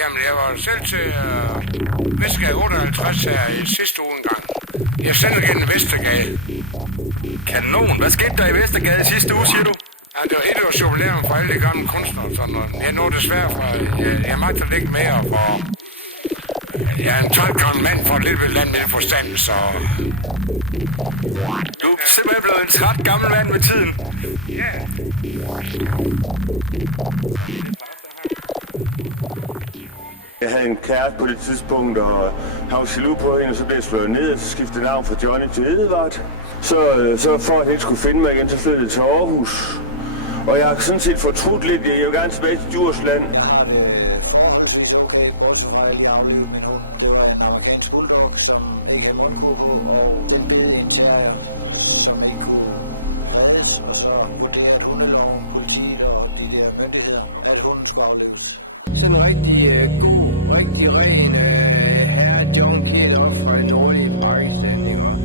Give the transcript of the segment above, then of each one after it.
Jamen, jeg var selv til Vestergade 58 her i sidste uge engang. Jeg sendte gennem Vestergade. Kanon. Hvad skete der i Vestergade i sidste uge, siger du? Ja, det var 1 års jubilæum for alle de gamle kunstnere og sådan noget. Jeg nåede desværre for, jeg magter det ikke mere, for jeg er en 12-gammel mand for et lille land med forstand, så... Du er simpelthen blevet en træt gammel mand med tiden. Ja. Jeg havde en kæreste på det tidspunkt, og han var jaloux på hende, og så blev jeg slået ned, og så skiftede navn fra Johnny til Edvard. Så for at han ikke skulle finde mig igen, så flyttede jeg til Aarhus. Og jeg har sådan set fortrudt lidt. Jeg vil gerne tilbage til Djursland. Jeg har det forholdsvis okay motorvej, jeg har jo med nu. Det var en amerikansk bulldog, som ikke havde mundgård på, og den blev en terrier, som ikke kunne reddes, og så vurderede hundelov, politiet og de der myndigheder, at hunden skulle afleves. Sådan en rigtig god, rigtig ren herre junkie deroppe fra det nordlige Pakistan, det var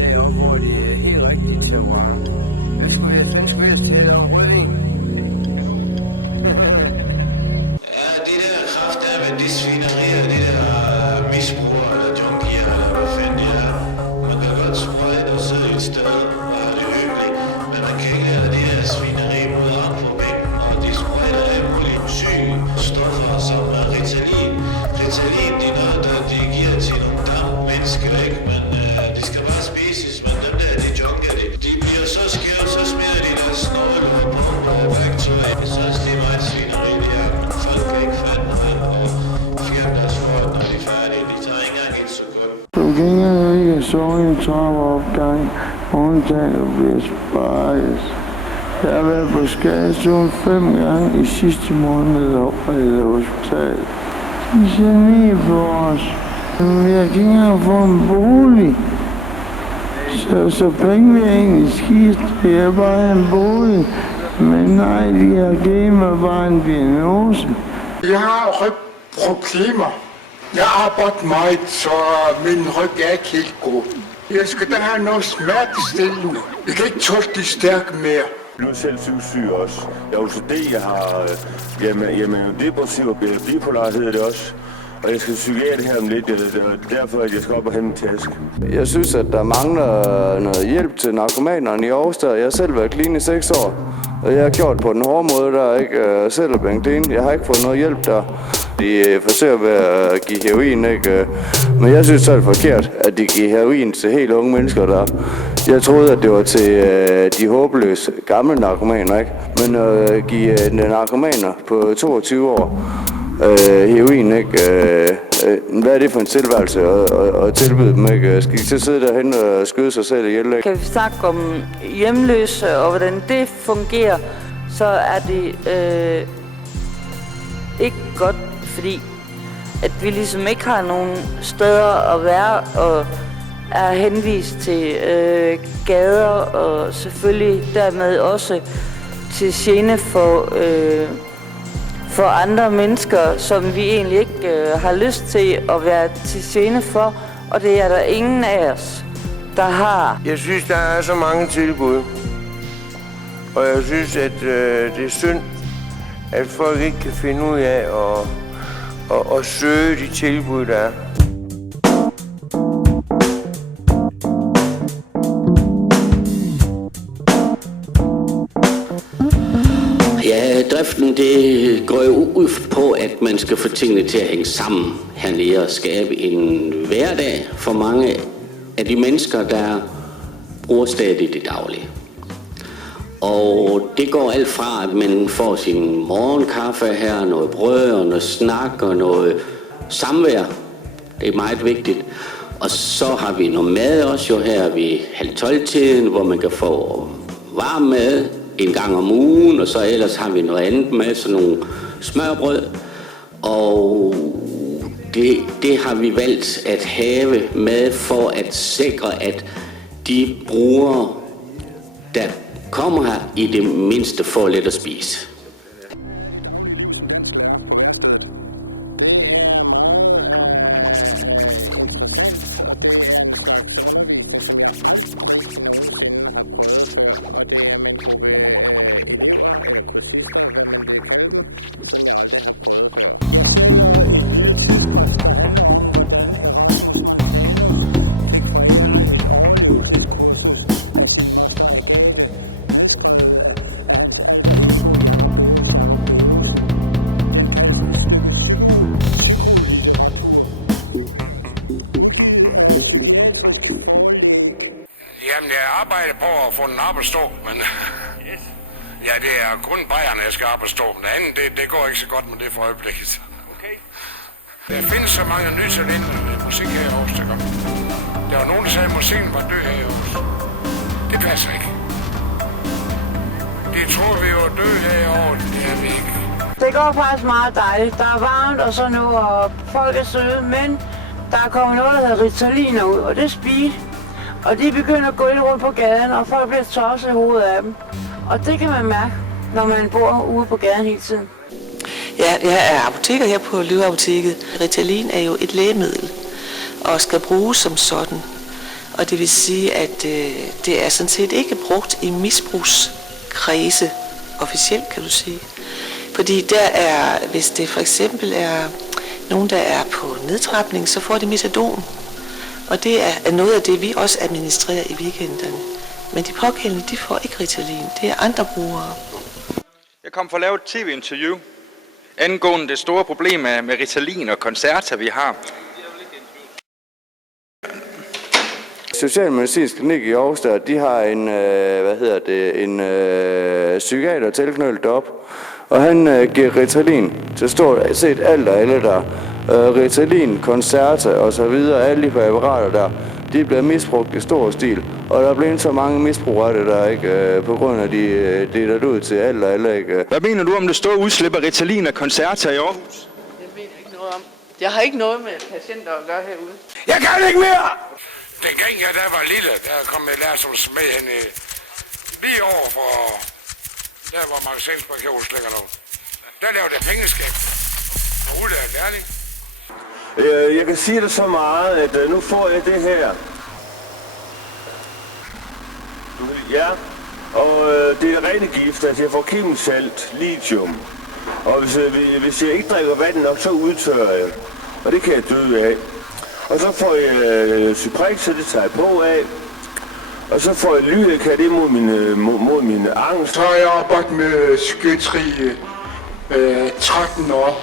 deroppe, hvor de er helt rigtigt til at være. Hvad skulle jeg tænke mest til at røding? Ja, de der kræfter med de svinerier, de der misbrugere eller junkier, eller hvad fanden de er. Man kan godt sprede og sidde et sted og have det hyggeligt, men man kan ikke lade de her svinerier ud af for penge, og de spreder alt muligt syge stoffer som Ritalin. Ritalin, det er noget, der de giver til nogle damme mennesker, ikke? Men de skal bare spises, men dem der, de junkier, de bliver så skæve, så smider de deres snåle på værktøj. Så er det meget svineri, de her. Folk kan ikke fatte noget, og fjerne deres folk, når de er færdige. De tager ikke engang et sekund. Du kan ikke sove i en trappeopgang, undtagen du bliver sparet. Jeg har været på skadestuen 5 gange i sidste måned og i hospital. De ser ned på os. Men jeg kan ikke engang få en bolig. Så penge vil jeg egentlig skidt. Jeg er bare en bolig. Men nej, de har givet mig bare en diagnose. Jeg har rygproblemer. Jeg arbejder meget, så min ryg er ikke helt god. Jeg skal da have noget smertestillende. Jeg kan ikke tåle de stærke mere. Jeg blev selv syg også. Jeg har OCD, jeg har depressiv og bipolar hedder det også. Og jeg skal psykiater her om lidt, det er derfor, at jeg skal op og hente en taske. Jeg synes, at der mangler noget hjælp til narkomanerne i Aarhus. Jeg har selv været clean i 6 år, og jeg har gjort på den hårde måde, der ikke selv er bænkt ind. Jeg har ikke fået noget hjælp der. De forsøger ved at give heroin, ikke? Men jeg synes, det er forkert, at de giver heroin til helt unge mennesker der. Jeg troede, at det var til de håbløse gamle narkomaner, ikke? Men at give narkomaner på 22 år heroin, ikke? Hvad er det for en tilværelse at tilbyde dem, ikke? Skal de til at sidde derhen og skyde sig selv ihjel, ikke? Kan vi snakke om hjemløse og hvordan det fungerer, så er det ikke godt, fordi at vi ligesom ikke har nogen steder at være og er henvist til gader og selvfølgelig dermed også til gene for andre mennesker, som vi egentlig ikke har lyst til at være til gene for, og det er der ingen af os, der har. Jeg synes, der er så mange tilbud. Og jeg synes, at det er synd, at folk ikke kan finde ud af at søge de tilbud, der er. Ja, driften det går jo ud på, at man skal få tingene til at hænge sammen hernede og skabe en hverdag for mange af de mennesker, der bruger stedet i det daglige. Og det går alt fra, at man får sin morgenkaffe her, noget brød og noget snak og noget samvær. Det er meget vigtigt. Og så har vi noget mad også jo her ved 11:30-tiden, hvor man kan få varm mad en gang om ugen, og så ellers har vi noget andet med, sådan nogle smørbrød. Og det har vi valgt at have med for at sikre, at de brugere, der kommer her, i det mindste får lidt at spise. Jamen, jeg arbejder på at få den op at stå, men... Ja, det er kun bajerne, jeg skal op at stå. Men det andet, det går ikke så godt med det for øjeblikket. Okay. Der findes så mange nye talenter i musik her i Aarhus, der kommer. Der var nogen, der sagde, at musikken var død her i Aarhus. Det passer ikke. De tror, vi var døde her i Aarhus. Det er vi ikke. Det går faktisk meget dejligt. Der er varmt og sådan noget, og folk er søde, men der er kommet noget, der hedder Ritalin ud, og det er speed. Og de begynder at gå lidt rundt på gaden, og folk bliver tosset i hovedet af dem. Og det kan man mærke, når man bor ude på gaden hele tiden. Ja, jeg er apoteker her på Løveapoteket. Ritalin er jo et lægemiddel, og skal bruges som sådan. Og det vil sige, at det er sådan set ikke brugt i misbrugskredse, officielt kan du sige. Fordi der er, hvis det for eksempel er nogen, der er på nedtrapning, så får de metadon. Og det er noget af det, vi også administrerer i weekenderne. Men de pågældende, de får ikke Ritalin. Det er andre brugere. Jeg kom for at lave et tv-interview angående det store problem med Ritalin og koncerter, vi har. Socialmedicinsk klinik i Aarhus, de har en psykiater tilknyttet op, og han giver Ritalin til stort set alt og alle der. Ritalin, koncerter og så videre, alle de præparater der, de bliver misbrugt i stor stil, og der er blevet så mange misbrugere der ikke på grund af de deler ud til alt og alle ikke. Hvad mener du om det store udslip af Ritalin og koncerter i Aarhus? Jeg mener ikke noget om. Jeg har ikke noget med patienter at gøre herude. Jeg kan ikke mere! Dengang jeg der var lille, der kom jeg Larsens med hende lige over for, der var Magasinsparkjøs ligger nu. Der lavede jeg pengeskab og udlært lærling. Jeg kan sige det så meget, at nu får jeg det her. Ja, og det er rene gift, altså jeg får kimsalt, lithium. Og hvis jeg ikke drikker vand nok, så udtørrer jeg. Og det kan jeg dø af. Og så får jeg Cyprex, så det tager jeg på af. Og så får jeg Lyrica, det mod min angst. Så har jeg arbejdet med psykiatri 13 år,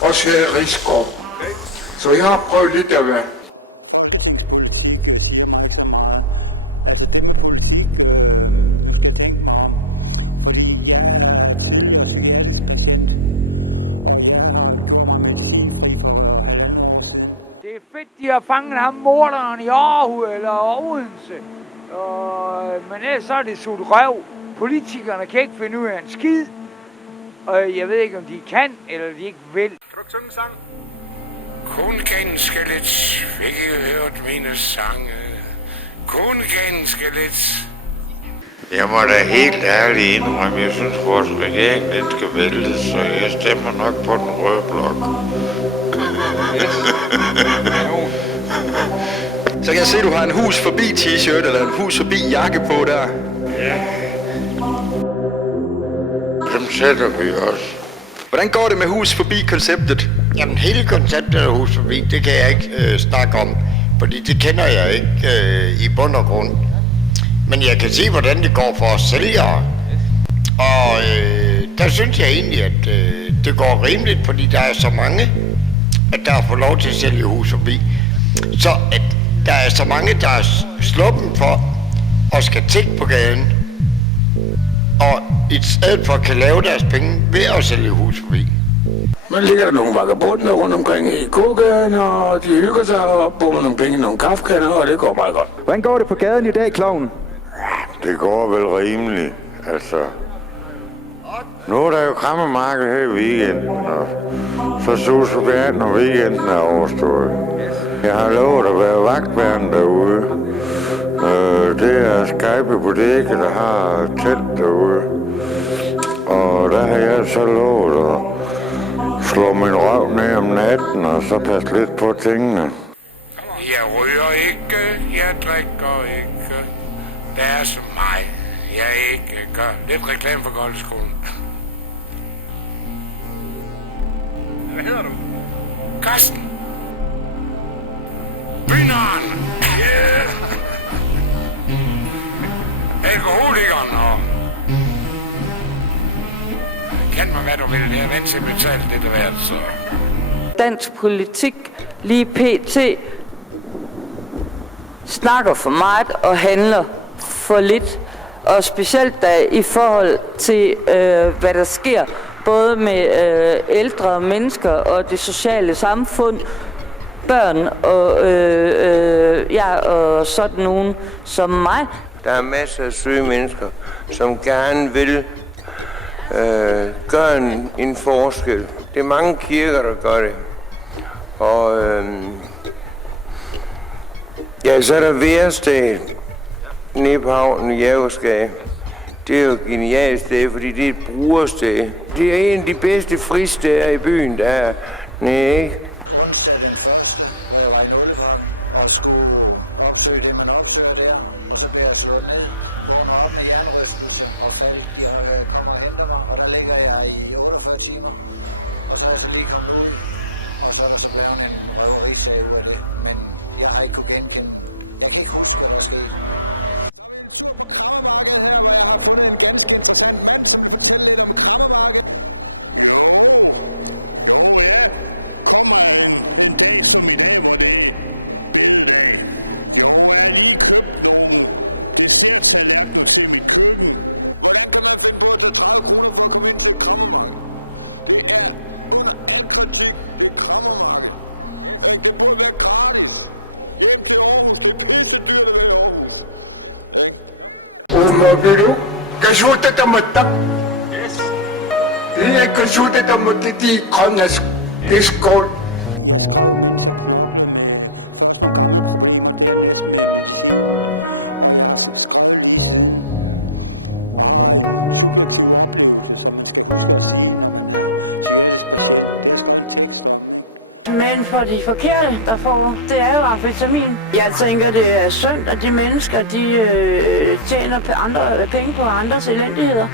også her i Rigskov. Så jeg har prøvet lidt af hvad. Det er fedt, de har fanget ham morderen i Aarhus eller Odense. Men ellers så er det sut røv. Politikerne kan ikke finde ud af en skid. Og jeg ved ikke, om de kan, eller de ikke vil. Kan du ikke synge en sang? Kun ganske fik I hørt mine sange. Kun ganske lidt. Jeg må da helt ærligt indrømme, jeg synes, vores regering den skal væltes, så jeg stemmer nok på den røde blok. Så kan jeg se, at du har en hus forbi t-shirt eller en hus forbi jakke på der. Ja. Dem sætter vi også. Hvordan går det med hus forbi konceptet? Jamen hele konceptet af hus forbi, det kan jeg ikke snakke om, fordi det kender jeg ikke i bund og grund. Men jeg kan se, hvordan det går for os sælgere. Og der synes jeg egentlig, at det går rimeligt, fordi der er så mange, at der får lov til at sælge hus forbi. Så at der er så mange, der er sluppen for at skal tigge på gaden, og i stedet for kan lave deres penge ved at sælge hus forbi. Man ligger der nogle vagabunder rundt omkring i gågaden, og de hygger sig og bruger nogle penge i nogle kaffekander, og det går meget godt. Hvordan går det på gaden i dag, klovn? Det går vel rimeligt, altså. Nu er der jo krammermarked her i weekenden, og så suser vi an, når weekenden er overstået. Jeg har lovet at være vagtværende derude. Det er Skype Bodega, der har telt derude. Og der har jeg så lovet at slå min røv ned om natten, og så passe lidt på tingene. Jeg ryger ikke, jeg drikker ikke. Der er som mig, jeg ikke gør. Lidt reklame for Goldeskolen. Hvad hedder du? Karsten. Vinderen. Yeah. Alkoholikeren og... Kend mig, hvad du vil. Jeg er vant til at betale det, der værd, så... Dansk politik lige pt. snakker for meget og handler for lidt. Og specielt da i forhold til, hvad der sker, både med ældre mennesker og det sociale samfund, børn og sådan nogen som mig. Der er masser af syge mennesker, som gerne vil gøre en forskel. Det er mange kirker, der gør det. Og så er der Værested nede på havnen i Jægersgade. Det er jo et genialt sted, fordi det er et brugersted. Det er en af de bedste fristeder i byen, der er. Nej, ikke? Onsdag den 1. Jeg var i Nullepark og skulle opsøge det, man opsøger der. Og så bliver jeg slået ned, går mig op med hjernerystelse og fald, kommer og henter mig, og der ligger jeg i 48 timer. Og så er jeg så lige kommet ud, og så er der så blevet en røveri, så det var det. Men jeg har ikke kunnet genkende. Jeg kan ikke huske, hvad der skete. Umabiru, kasuta tamatak. Yes. Ini kasuta tamatak di konas Discord. Men for de forkerte, der får, det er jo amfetamin. Jeg tænker, det er synd, at de mennesker, de tjener penge på andres elendigheder.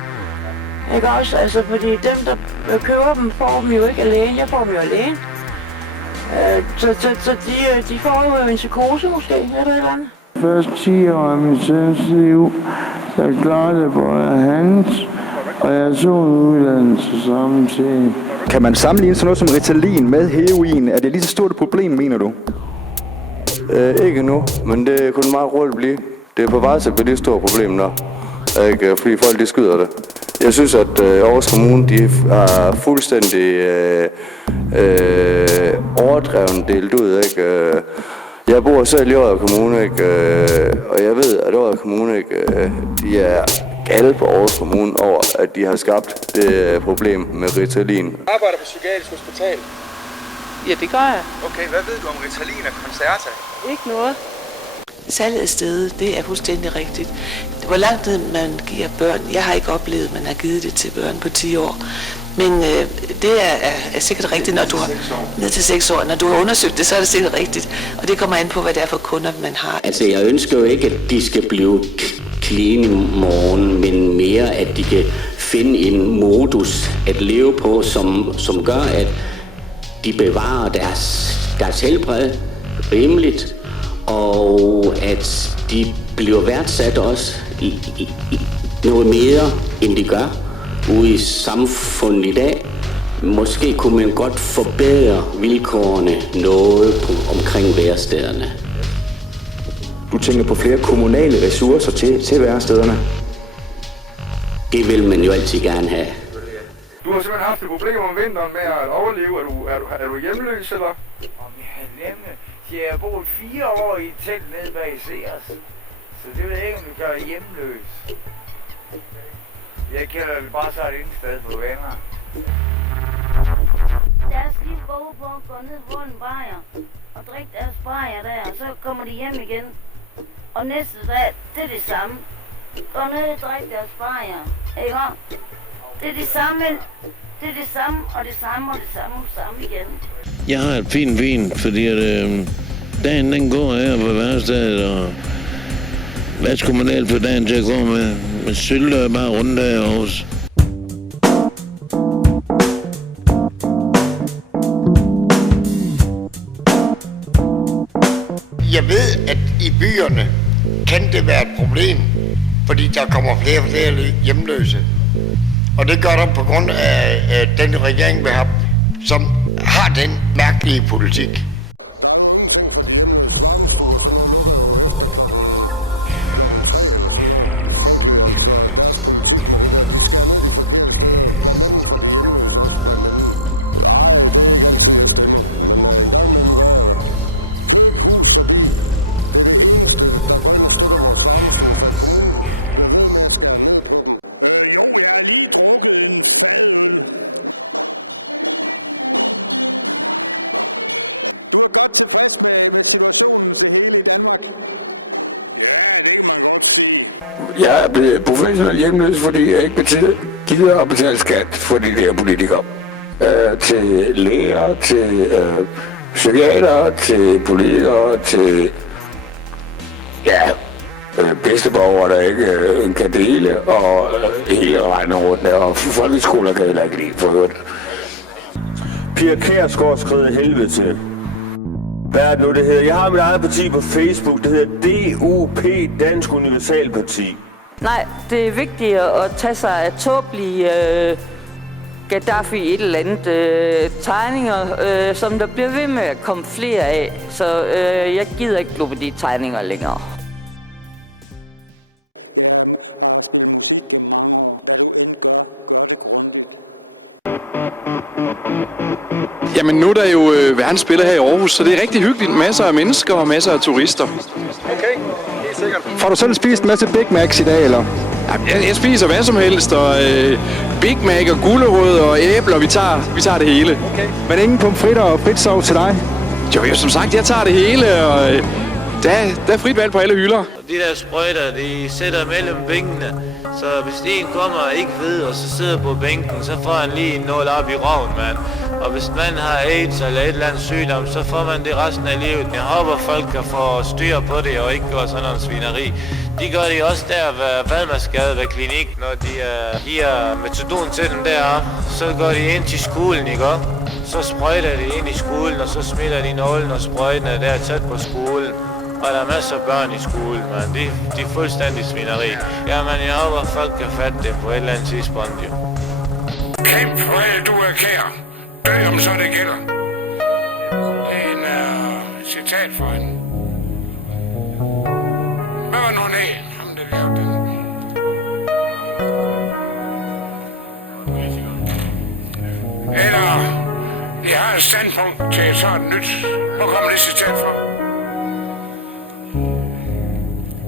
Ikke også? Altså, fordi dem, der køber dem, får dem jo ikke alene. Jeg får dem jo alene. Så de får jo en psykose måske, eller et eller andet. Først 10 år af mit søns liv, så klarede det både hans, og jeg tog en uddannelse samtidig. Kan man sammenligne sådan noget som Ritalin med heroin? Er det lige så stort et problem, mener du? Ikke nu, men det kunne meget roligt blive. Det er på vej til at blive et stort problem der. Ikke? Fordi folk de skyder det. Jeg synes, at Aarhus Kommune de har fuldstændig overdreven delt ud. Ikke? Jeg bor selv i Odder Kommune, ikke? Og jeg ved, at Odder Kommune ikke, de er gale på Aarhus Kommune over, at de har skabt det problem med Ritalin. Arbejder på Psykiatrisk Hospital. Ja, det gør jeg. Okay, hvad ved du om Ritalin og Concerta? Ikke noget. Salget af stedet, det er fuldstændig rigtigt. Hvor langt ned man giver børn, jeg har ikke oplevet, at man har givet det til børn på 10 år. Men det er sikkert rigtigt, når du har ned til 6 år. Når du har undersøgt det, så er det sikkert rigtigt. Og det kommer an på, hvad det er for kunder, man har. Altså, jeg ønsker jo ikke, at de skal blive clean i morgen, men mere, at de kan finde en modus at leve på, som gør, at de bevarer deres helbred rimeligt, og at de bliver værdsat også i noget mere, end de gør ude i samfundet i dag. Måske kunne man godt forbedre vilkårene noget omkring værestederne. Du tænker på flere kommunale ressourcer til værestederne? Det vil man jo altid gerne have. Du har simpelthen haft et problem om vinteren med at overleve. Er du hjemløs, eller? Om jeg er hjemme? Jeg har boet 4 år i et telt nede bag Sears. Så det ved jeg ikke, om du gør hjemløs. Jeg kender det bare så et andet sted på venner. Deres lille bogbog går ned på en bajer og drikker deres bajer der, og så kommer de hjem igen. Og næste dag, det er det samme. Går ned og drikker deres bajer, ikke? Det er det samme, og det samme igen. Jeg har et fint vin, fordi at, dagen den går her på værstedet, og hvad skulle man ellers for dagen til at gå med sylte bare rundt der i Aarhus? Jeg ved, at i byerne kan det være et problem, fordi der kommer flere og flere hjemløse. Og det gør der på grund af den regering, vi har, som har den mærkelige politik. Jeg er blevet professionel hjemløs, fordi jeg ikke gider at betale skat for de der politikere. Til læger, til psykiater, til politikere, til bedsteborgere, der ikke kan dele, og hele regner rundt der, og folkeskoler kan heller ikke lide for hørt. Pia Kjærsgaard skrev helvede til. Hvad er det nu, det hedder? Jeg har mit eget parti på Facebook, det hedder DUP, Dansk Universalparti. Nej, det er vigtigt at tage sig af tåbelige Gaddafi et eller andet tegninger, som der bliver ved med at komme flere af. Så jeg gider ikke glo på de tegninger længere. Jamen nu er der jo verdensspiller her i Aarhus, så det er rigtig hyggeligt. Masser af mennesker og masser af turister. Okay, helt sikkert. Får du selv spist en masse Big Macs i dag, eller? Jeg spiser hvad som helst, og Big Mac og gulerod og æbler, vi tager det hele. Okay. Men ingen pomfritter og fritsovs til dig? Jo, som sagt, jeg tager det hele, og der er frit valg på alle hylder. De der sprøjter, de sætter mellem bænkene, så hvis en kommer og ikke ved, og så sidder på bænken, så får han lige en nål op i røven, mand. Og hvis man har AIDS eller et eller andet sygdom, så får man det resten af livet. Jeg håber, folk kan få styr på det og ikke gå sådan noget svineri. De gør det også der ved Valmasgade ved klinik, når de giver metadon til dem deroppe. Så går de ind til skolen, ikke? Så sprøjter de ind i skolen, og så smitter de nålen og sprøjtene der tæt på skolen. Og der er masser af børn i skolen, man. De er fuldstændig svineri. Jamen, jeg håber, folk kan fatte det på et eller andet tidspunkt, jo. Kæmp for alle, du er kær. Dø om så det gælder. Det er en citat fra hende. Hvad var nu en af? Ham der lavede den. Eller, jeg har et standpunkt til sådan nyt. Hvor kommer det citat fra?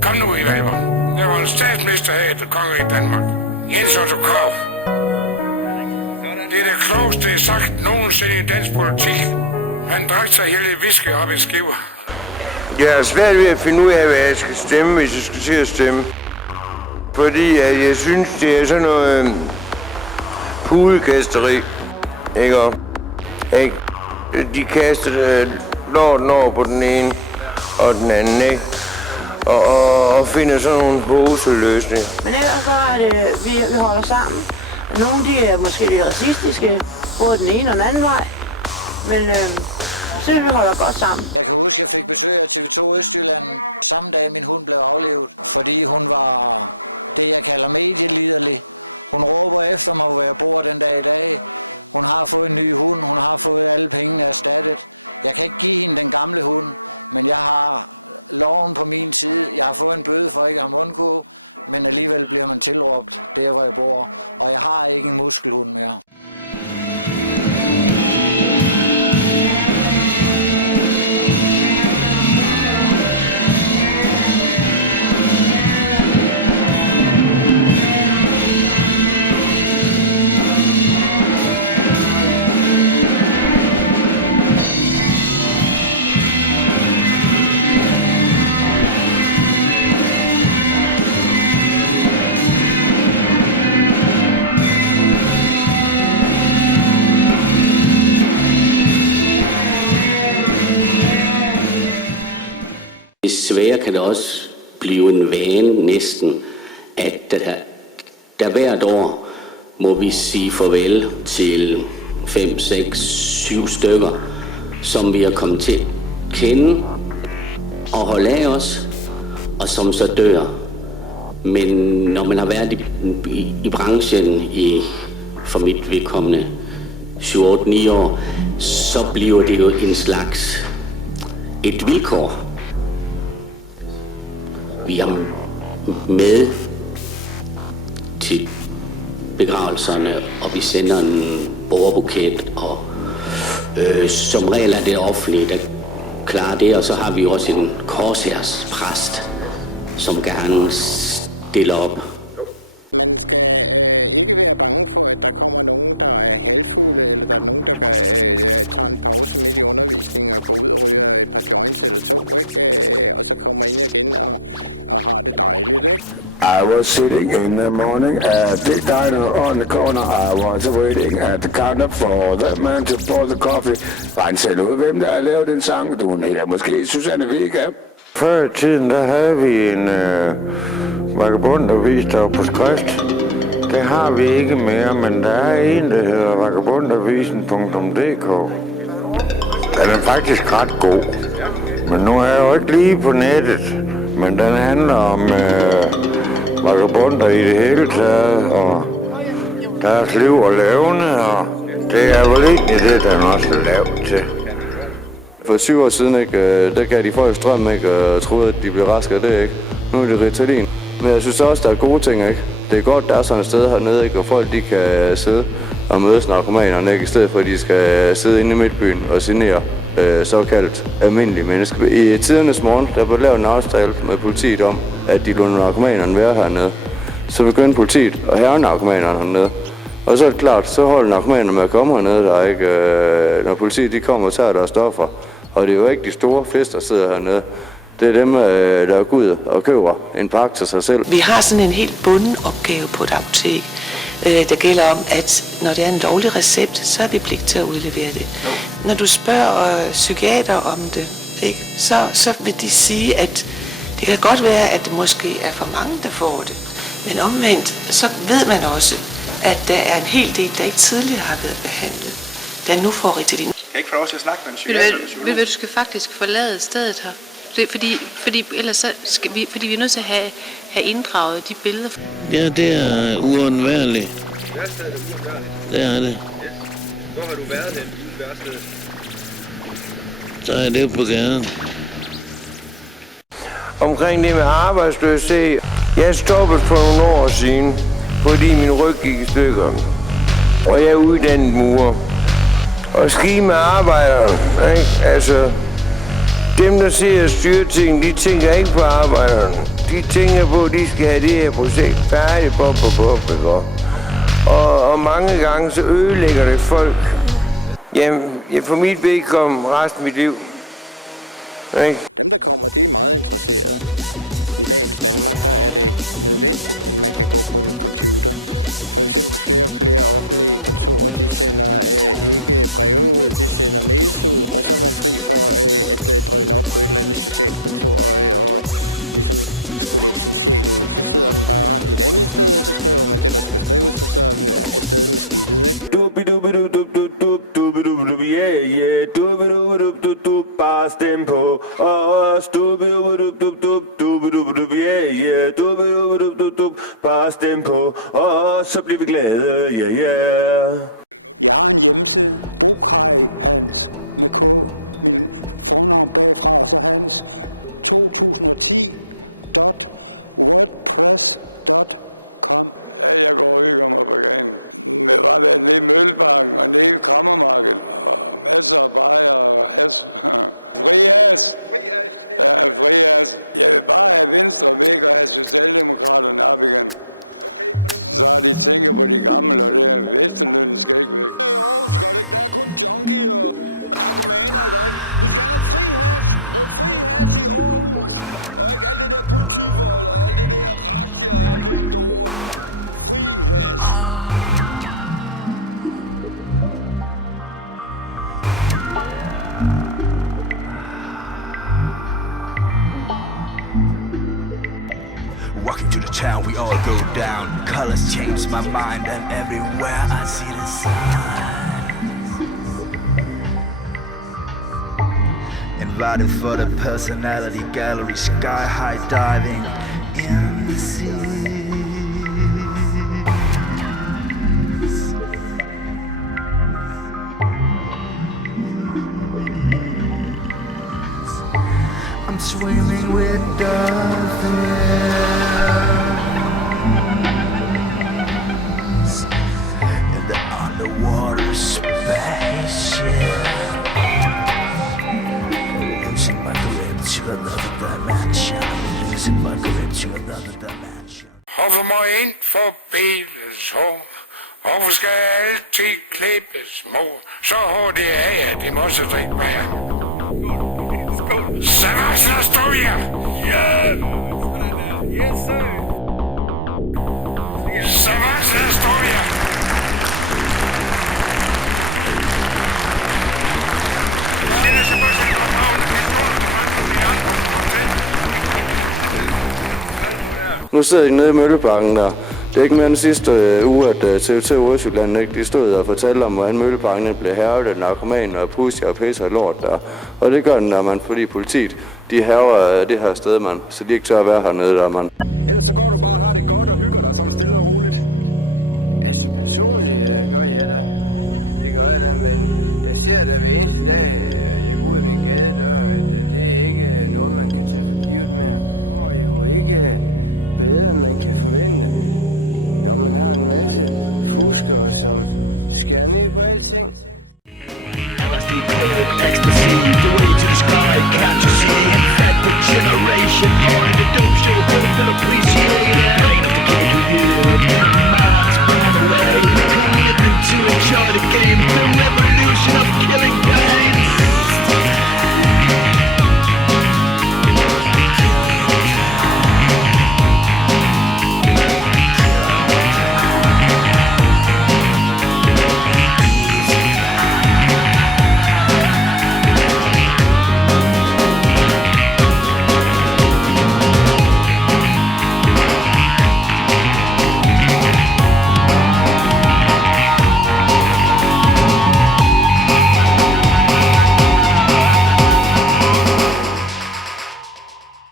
Kom nu, I valper. Der var en statsminister her i det kongerige Danmark. Jens Otto Krog. Det er det klogeste, jeg sagt nogensinde i dansk politik. Han drak sig hele whisky op i skiver. Jeg er svært ved at finde ud af, hvad jeg skal stemme, hvis jeg skal til at stemme. Fordi jeg synes, det er sådan noget pudekasteri. Ikke? De kaster lorten over på den ene og den anden, ikke? Og finder sådan nogle hoseløsninger. Men ellers så er det, vi holder sammen. Nogle de er måske lidt racistiske, både den ene og den anden vej. Men så vi holder godt sammen. Jeg kan huske, at jeg fik besøg af TV2 Østjylland samme dag, min hund blev aflevet, fordi hun var det, jeg kalder medieliderlig. Hun råber efter mig, hvor jeg bor den dag i dag. Hun har fået en ny hund, hun har fået alle pengene erstattet. Jeg kan ikke give hende den gamle hund, men jeg har loven på min side. Jeg har fået en bøde for ikke at undgå, men alligevel bliver man tilråbt der, hvor jeg bor. Og jeg har ikke en muskelhund mere. Desværre kan det også blive en vane næsten, at der hvert år må vi sige farvel til 5, 6, 7 stykker, som vi har kommet til at kende og holde af os, og som så dør. Men når man har været i branchen for mit vedkommende 7-8-9 år, så bliver det jo en slags et vilkår. Vi er med til begravelserne, og vi sender en bordbuket, og som regel er det offentlige, der klarer det, og så har vi også en korshærspræst, som gerne stiller op. I was sitting in the morning at the diner on the corner. I was waiting at the counter for the man to pour the coffee. Regn selv ud, hvem der har lavet den sang. Du er måske Susanne Vega. Før i tiden, der havde vi en vagabundavis, der var på skrift. Det har vi ikke mere, men der er en, der hedder vagabundavisen.dk. Den er faktisk ret god. Men nu er jeg jo ikke lige på nettet. Men den handler om vagabunder i det hele taget, og deres liv og levende, og det er vel egentlig det, den også er lavet til. For 7 år siden, ikke, der gav de folk strøm, ikke, og troede, at de blev raske af det, ikke. Nu er det Ritalin. Men jeg synes også, der er gode ting, ikke. Det er godt, der er sådan et sted hernede, ikke, hvor folk de kan sidde og mødes narkomanerne, ikke, i stedet for, at de skal sidde inde i midtbyen og signere såkaldt almindelige mennesker. I tidernes morgen, der blev lavet en aftale med politiet om, at de lod narkomanerne være hernede. Så begyndte politiet at hærge narkomanerne hernede. Og så er det klart, så holder narkomanerne med at komme hernede, der ikke, når politiet de kommer og tager deres stoffer. Og det er jo ikke de store flest, der sidder hernede. Det er dem, der går ud og køber en pakke til sig selv. Vi har sådan en helt bunden opgave på et apotek, der gælder om, at når det er en lovlig recept, så har vi pligt til at udlevere det. Når du spørger psykiater om det, ikke, så vil de sige, at det kan godt være, at det måske er for mange, der får det. Men omvendt, så ved man også, at der er en hel del, der ikke tidligere har været behandlet, der nu får Ritalin. Jeg kan ikke få lov til at snakke med en psykiater eller psykolog. Ved du, du skal faktisk forlade stedet her. Fordi ellers så skal fordi vi er nødt til at have inddraget de billeder. Ja, det er uundværligt. Værstedet er uundværligt? Det er det. Yes. Hvor har du været hen ude i værstedet? Så er det på gaden. Omkring det med arbejdsløshed. Jeg stoppede for nogle år siden, fordi min ryg gik i stykker. Og jeg er uddannet murer. Og ski med arbejderen, ikke? Altså, dem der ser styre ting, de tænker ikke på arbejderen. De tænker på, at de skal have det her projekt færdigt, og mange gange så ødelægger det folk. Jamen, for mit vedkommende resten af mit liv. Ikke? Bare stem på os, bare stem på os, så bliver vi glade, yeah. Walking to the town, we all go down. Colors change my mind, and everywhere I see the signs. Invited for the personality gallery, sky high diving in the sea. I'm swimming with dolphins in the underwater spaceship, losing my grip to another dimension, losing my grip to another dimension. Hvorfor må jeg ind forbi så? Hvorfor skal jeg altid klippes små? Så hurtigt er jeg, det må så ikke være. Så stå her! Ja! Yes, sir! Nu sidder de nede i Mølleparken der. Det er ikke mere den sidste uge, at TV2 Østjylland, ikke? De stod og fortalte om, hvordan Mølleparken blev hærget af narkomaner og pusher og pisser og lort der. Og det gør den der, man, fordi politiet, de hærger det her sted, man. Så de ikke tør at være hernede der, man. Ellers så går du bare og har det godt og hygger dig sådan stille og roligt. Jeg synes, det gør jeg da. Det gør jeg da, men jeg ser det ved eneste dag ude i gaden, og det er ikke noget, man kan sætte livet med. Og det er jo ikke bedre, man kan forvente. Når man har en masse fuskere, som skal vi på alting. Ecstasy, the way to the sky, can't you see? Infected generation,